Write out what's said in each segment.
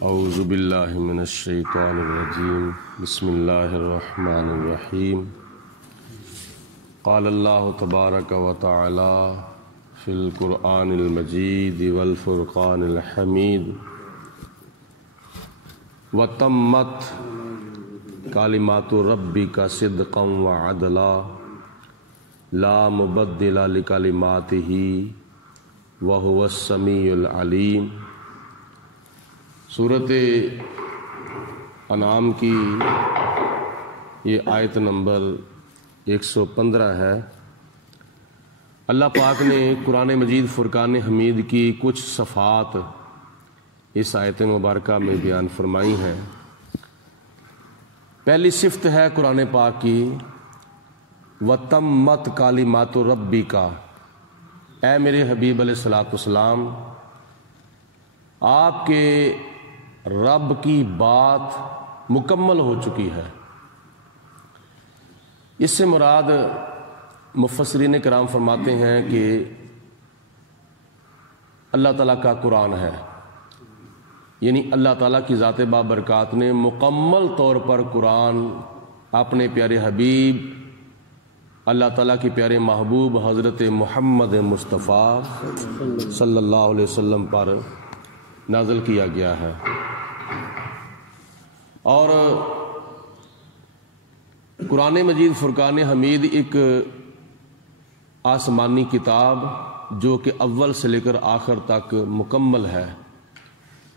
اعوذ باللہ من الشیطان الرجیم بسم اللہ الرحمن الرحیم قال اللہ تبارک و تعالی فی القرآن المجید والفرقان الحمید وتمت کلمات ربک صدقا وعدلا لا مبدل لکلماتہ وہو السمیع العلیم۔ سورۃ انعام کی یہ آیت نمبر 115 ہے۔ اللہ پاک نے قرآن مجید فرقان حمید کی کچھ صفات اس آیت مبارکہ میں بیان فرمائی ہیں۔ پہلی صفت ہے قرآن پاک کی وَتَمَّتْ کَلِمَاتُ رَبِّکَ، اے میرے حبیب علیہ الصلوۃ والسلام، آپ کے رب کی بات مکمل ہو چکی ہے۔ اس سے مراد مفسرین کرام فرماتے ہیں کہ اللہ تعالیٰ کا قرآن ہے، یعنی اللہ تعالیٰ کی ذات بابرکات نے مکمل طور پر قرآن اپنے پیارے حبیب اللہ تعالیٰ کے پیارے محبوب حضرت محمد مصطفیٰ صلی اللہ علیہ وسلم پر نازل کیا گیا ہے۔ اور قرآن مجید فرقان حمید ایک آسمانی کتاب جو کہ اول سے لے کر آخر تک مکمل ہے۔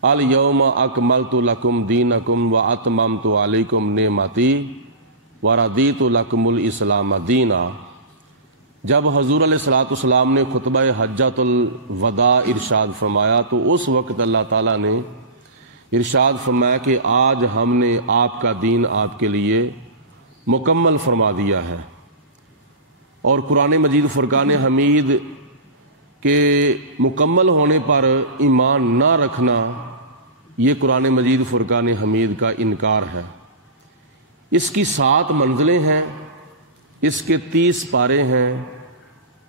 الیوم اکملت لکم دینکم واتممت علیکم نعمتی وردیت لکم الاسلام دینا۔ جب حضور علیہ الصلوۃ والسلام نے خطبہ حجۃ الوداع ارشاد فرمایا تو اس وقت اللہ تعالیٰ نے ارشاد فرمایا کہ آج ہم نے آپ کا دین آپ کے لیے مکمل فرما دیا ہے۔ اور قرآن مجید فرقان حمید کے مکمل ہونے پر ایمان نہ رکھنا یہ قرآن مجید فرقان حمید کا انکار ہے۔ اس کی 7 منزلیں ہیں، اس کے 30 پارے ہیں،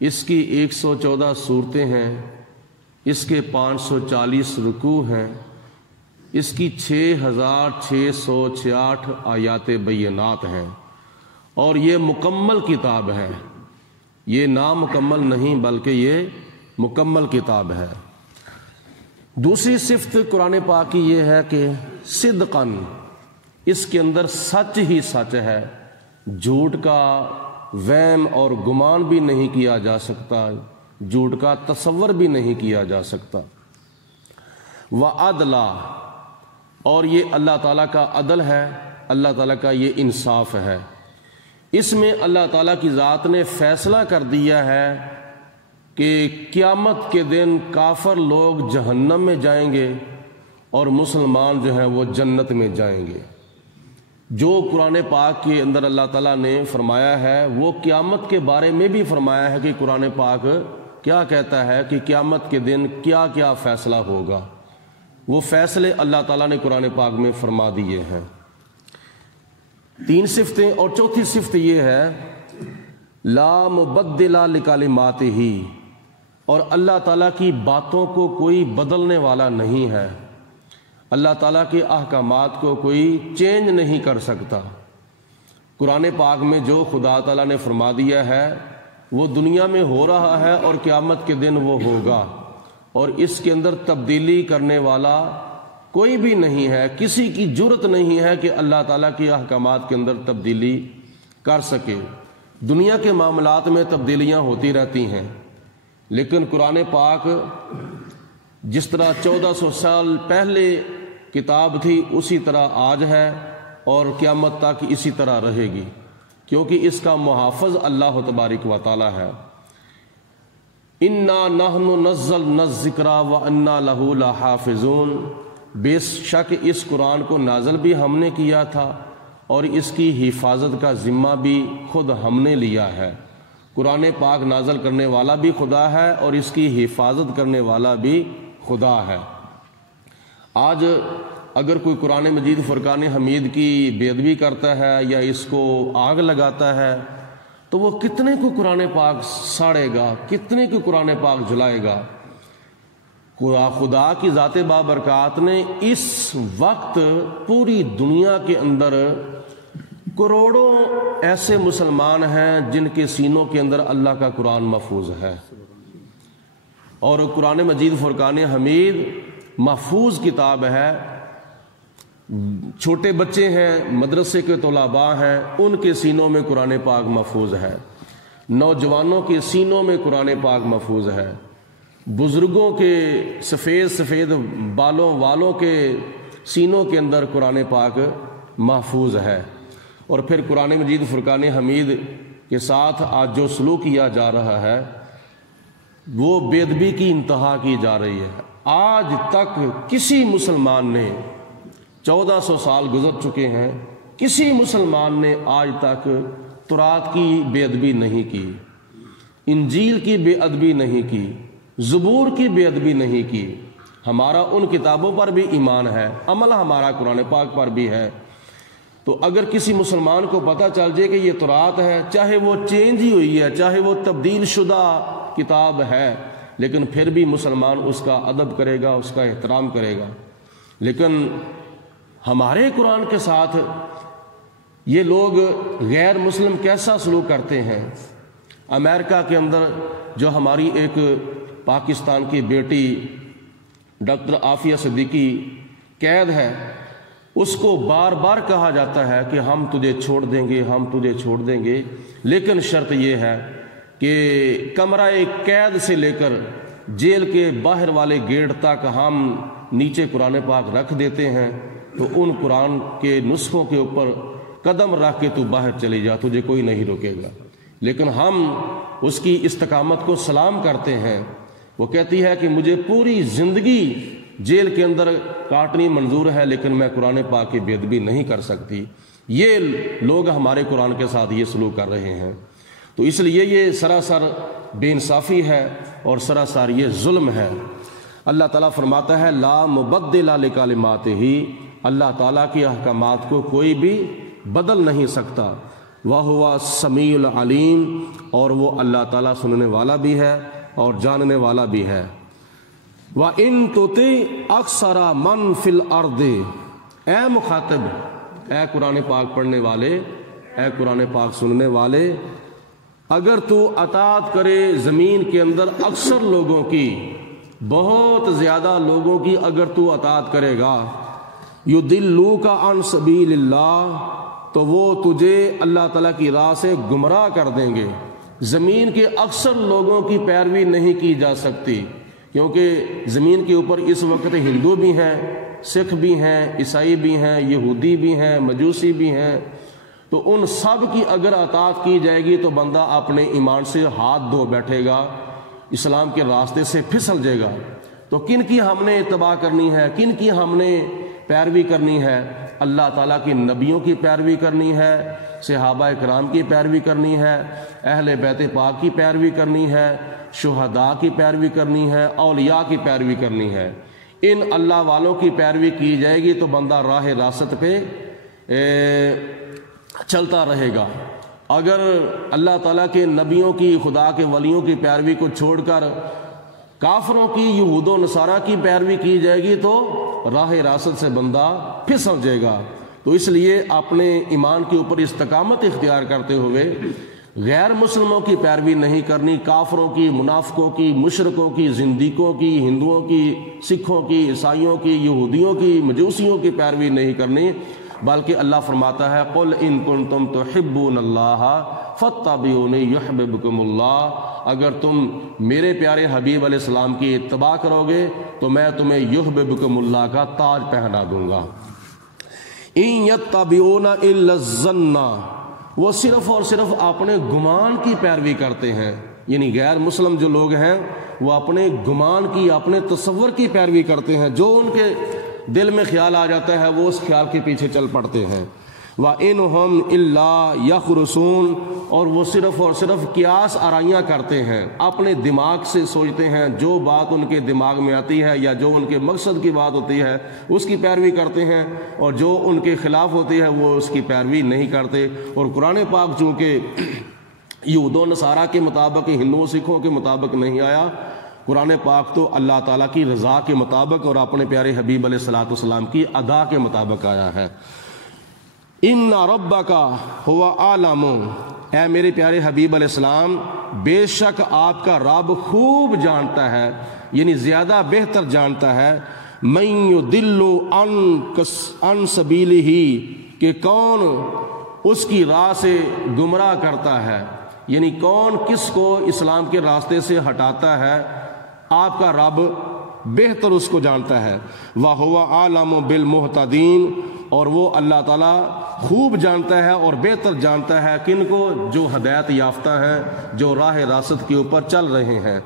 اس کی 114 صورتیں ہیں، اس کے 540 رکوع ہیں، اس کی 6666 آیات بینات ہیں، اور یہ مکمل کتاب ہے، یہ نامکمل نہیں بلکہ یہ مکمل کتاب ہے۔ دوسری صفت قرآن پاک کی یہ ہے کہ صدقاً، اس کے اندر سچ ہی سچ ہے، جھوٹ کا وہم اور گمان بھی نہیں کیا جا سکتا، جھوٹ کا تصور بھی نہیں کیا جا سکتا۔ وعدلا، اور یہ اللہ تعالیٰ کا عدل ہے، اللہ تعالیٰ کا یہ انصاف ہے۔ اس میں اللہ تعالیٰ کی ذات نے فیصلہ کر دیا ہے کہ قیامت کے دن کافر لوگ جہنم میں جائیں گے اور مسلمان جو ہیں وہ جنت میں جائیں گے۔ جو قرآن پاک کے اندر اللہ تعالیٰ نے فرمایا ہے وہ قیامت کے بارے میں بھی فرمایا ہے کہ قرآن پاک کیا کہتا ہے کہ قیامت کے دن کیا کیا فیصلہ ہوگا، وہ فیصلے اللہ تعالیٰ نے قرآن پاک میں فرما دیے ہیں۔ 3 صفتیں، اور چوتھی صفت یہ ہے لا مبدل لکلماتہ، اور اللہ تعالیٰ کی باتوں کو کوئی بدلنے والا نہیں ہے، اللہ تعالیٰ کے احکامات کو کوئی چینج نہیں کر سکتا۔ قرآن پاک میں جو خدا تعالیٰ نے فرما دیا ہے وہ دنیا میں ہو رہا ہے اور قیامت کے دن وہ ہوگا، اور اس کے اندر تبدیلی کرنے والا کوئی بھی نہیں ہے، کسی کی جرت نہیں ہے کہ اللہ تعالیٰ کے احکامات کے اندر تبدیلی کر سکے۔ دنیا کے معاملات میں تبدیلیاں ہوتی رہتی ہیں، لیکن قرآن پاک جس طرح 1400 سال پہلے کتاب تھی اسی طرح آج ہے اور قیامت تک اسی طرح رہے گی، کیونکہ اس کا محافظ اللہ تبارک و تعالی ہے۔ انا نحن نزلنا الذکر وانا لہ لحافظون، بے شک اس قرآن کو نازل بھی ہم نے کیا تھا اور اس کی حفاظت کا ذمہ بھی خود ہم نے لیا ہے۔ قرآن پاک نازل کرنے والا بھی خدا ہے اور اس کی حفاظت کرنے والا بھی خدا ہے۔ آج اگر کوئی قرآن مجید فرقان حمید کی بے ادبی کرتا ہے یا اس کو آگ لگاتا ہے تو وہ کتنے کو قرآن پاک ساڑے گا، کتنے کو قرآن پاک جلائے گا۔ خدا کی ذات بابرکات نے اس وقت پوری دنیا کے اندر کروڑوں ایسے مسلمان ہیں جن کے سینوں کے اندر اللہ کا قرآن محفوظ ہے، اور قرآن مجید فرقان حمید محفوظ کتاب ہے۔ چھوٹے بچے ہیں، مدرسے کے طلباء ہیں، ان کے سینوں میں قرآن پاک محفوظ ہے، نوجوانوں کے سینوں میں قرآن پاک محفوظ ہے، بزرگوں کے سفید سفید بالوں والوں کے سینوں کے اندر قرآن پاک محفوظ ہے۔ اور پھر قرآن مجید فرقان حمید کے ساتھ آج جو سلوک کیا جا رہا ہے وہ بے ادبی کی انتہا کی جا رہی ہے۔ آج تک کسی مسلمان نے 1400 سال گزر چکے ہیں، کسی مسلمان نے آج تک تورات کی بے ادبی نہیں کی، انجیل کی بے ادبی نہیں کی، زبور کی بے ادبی نہیں کی۔ ہمارا ان کتابوں پر بھی ایمان ہے، عمل ہمارا قرآن پاک پر بھی ہے۔ تو اگر کسی مسلمان کو پتہ چل جائے کہ یہ تورات ہے، چاہے وہ چینج ہی ہوئی ہے، چاہے وہ تبدیل شدہ کتاب ہے، لیکن پھر بھی مسلمان اس کا ادب کرے گا، اس کا احترام کرے گا۔ لیکن ہمارے قرآن کے ساتھ یہ لوگ غیر مسلم کیسا سلوک کرتے ہیں۔ امریکہ کے اندر جو ہماری ایک پاکستان کی بیٹی ڈاکٹر عافیہ صدیقی قید ہے، اس کو بار بار کہا جاتا ہے کہ ہم تجھے چھوڑ دیں گے، ہم تجھے چھوڑ دیں گے، لیکن شرط یہ ہے کہ کمرہ قید سے لے کر جیل کے باہر والے گیٹ تک ہم نیچے قرآن پاک رکھ دیتے ہیں، تو ان قرآن کے نسخوں کے اوپر قدم رکھ کے تو باہر چلی جا، تجھے کوئی نہیں روکے گا۔ لیکن ہم اس کی استقامت کو سلام کرتے ہیں۔ وہ کہتی ہے کہ مجھے پوری زندگی جیل کے اندر کاٹنی منظور ہے، لیکن میں قرآن پاک کی بے ادبی نہیں کر سکتی۔ یہ لوگ ہمارے قرآن کے ساتھ یہ سلوک کر رہے ہیں، تو اس لیے یہ سراسر بے انصافی ہے اور سراسر یہ ظلم ہے۔ اللہ تعالیٰ فرماتا ہے لا مبدل لکلماتہ، اللہ تعالیٰ کے احکامات کو کوئی بھی بدل نہیں سکتا۔ وَهُوَ السَّمِيعُ الْعَلِيمُ، اور وہ اللہ تعالیٰ سننے والا بھی ہے اور جاننے والا بھی ہے۔ وَإِن تُطِعْ أَكْثَرَ مَنْ فِي الْأَرْضِ، اے مخاطب، اے قرآن پاک پڑھنے والے، اے قرآن پاک سننے والے، اگر تو اطاعت کرے زمین کے اندر اکثر لوگوں کی، بہت زیادہ لوگوں کی اگر تو اطاعت کرے گا، يُضِلُّوكَ عَنْ سَبِيلِ اللَّهِ، تو وہ تجھے اللہ تعالیٰ کی راہ سے گمراہ کر دیں گے۔ زمین کے اکثر لوگوں کی پیروی نہیں کی جا سکتی، کیونکہ زمین کے اوپر اس وقت ہندو بھی ہیں، سکھ بھی ہیں، عیسائی بھی ہیں، یہودی بھی ہیں، مجوسی بھی ہیں، تو ان سب کی اگر اطاعت کی جائے گی تو بندہ اپنے ایمان سے ہاتھ دھو بیٹھے گا، اسلام کے راستے سے پھسل جائے گا۔ تو کن کی ہم نے اتباع کرنی ہے، کن کی ہم نے پیروی کرنی ہے؟ اللہ تعالیٰ کی نبیوں کی پیروی کرنی ہے، صحابہ کرام کی پیروی کرنی ہے، اہل بیت پاک کی پیروی کرنی ہے، شہداء کی پیروی کرنی ہے، اولیاء کی پیروی کرنی ہے۔ ان اللہ والوں کی پیروی کی جائے گی تو بندہ راہ راست پہ چلتا رہے گا۔ اگر اللہ تعالیٰ کے نبیوں کی، خدا کے ولیوں کی پیروی کو چھوڑ کر کافروں کی، یہود و نصارہ کی پیروی کی جائے گی تو راہ راست سے بندہ پھسل جائے گا۔ تو اس لیے اپنے ایمان کے اوپر استقامت اختیار کرتے ہوئے غیر مسلموں کی پیروی نہیں کرنی، کافروں کی، منافقوں کی، مشرکوں کی، زندیقوں کی، ہندوؤں کی، سکھوں کی، عیسائیوں کی، یہودیوں کی، مجوسیوں کی پیروی نہیں کرنی، بلکہ اللہ فرماتا ہے قُلْ إِن كُنتُمْ تُحِبُّونَ اللَّهَ فَاتَّبِعُونِي يُحْبِبْكُمُ اللَّهُ، اگر تم میرے پیارے حبیب علیہ السلام کی اتباع کرو گے تو میں تمہیں یحببکم اللہ کا تاج پہنا دوں گا۔ إِن يَتَّبِعُونَ إِلَّا الظَّنَّ، وہ صرف اور صرف اپنے گمان کی پیروی کرتے ہیں، یعنی غیر مسلم جو لوگ ہیں وہ اپنے گمان کی، اپنے تصور کی پیروی کرتے ہیں، جو ان کے دل میں خیال آ جاتا ہے وہ اس خیال کے پیچھے چل پڑتے ہیں۔ وَإِنْهُمْ إِلَّا يَخْرُصُونَ، اور وہ صرف اور صرف قیاس آرائیاں کرتے ہیں، اپنے دماغ سے سوچتے ہیں، جو بات ان کے دماغ میں آتی ہے یا جو ان کے مقصد کی بات ہوتی ہے اس کی پیروی کرتے ہیں، اور جو ان کے خلاف ہوتی ہے وہ اس کی پیروی نہیں کرتے۔ اور قرآن پاک چونکہ یہود و نصارہ کے مطابق، ہندوؤں سکھوں کے مطابق نہیں آیا، قرآن پاک تو اللہ تعالیٰ کی رضا کے مطابق اور اپنے پیارے حبیب علیہ الصلوۃ والسلام کی ادا کے مطابق آیا ہے۔ ان ربک هو اعلم، اے میرے پیارے حبیب علیہ السلام بے شک آپ کا رب خوب جانتا ہے، یعنی زیادہ بہتر جانتا ہے، من یضل عن سبیلہ، کہ کون اس کی راہ سے گمراہ کرتا ہے، یعنی کون کس کو اسلام کے راستے سے ہٹاتا ہے، آپ کا رب بہتر اس کو جانتا ہے۔ وَهُوَ أَعْلَمُ بِالْمُهْتَدِينَ، اور وہ اللہ تعالیٰ خوب جانتا ہے اور بہتر جانتا ہے کن کو، جو ہدایت یافتہ ہیں، جو راہ راست کے اوپر چل رہے ہیں۔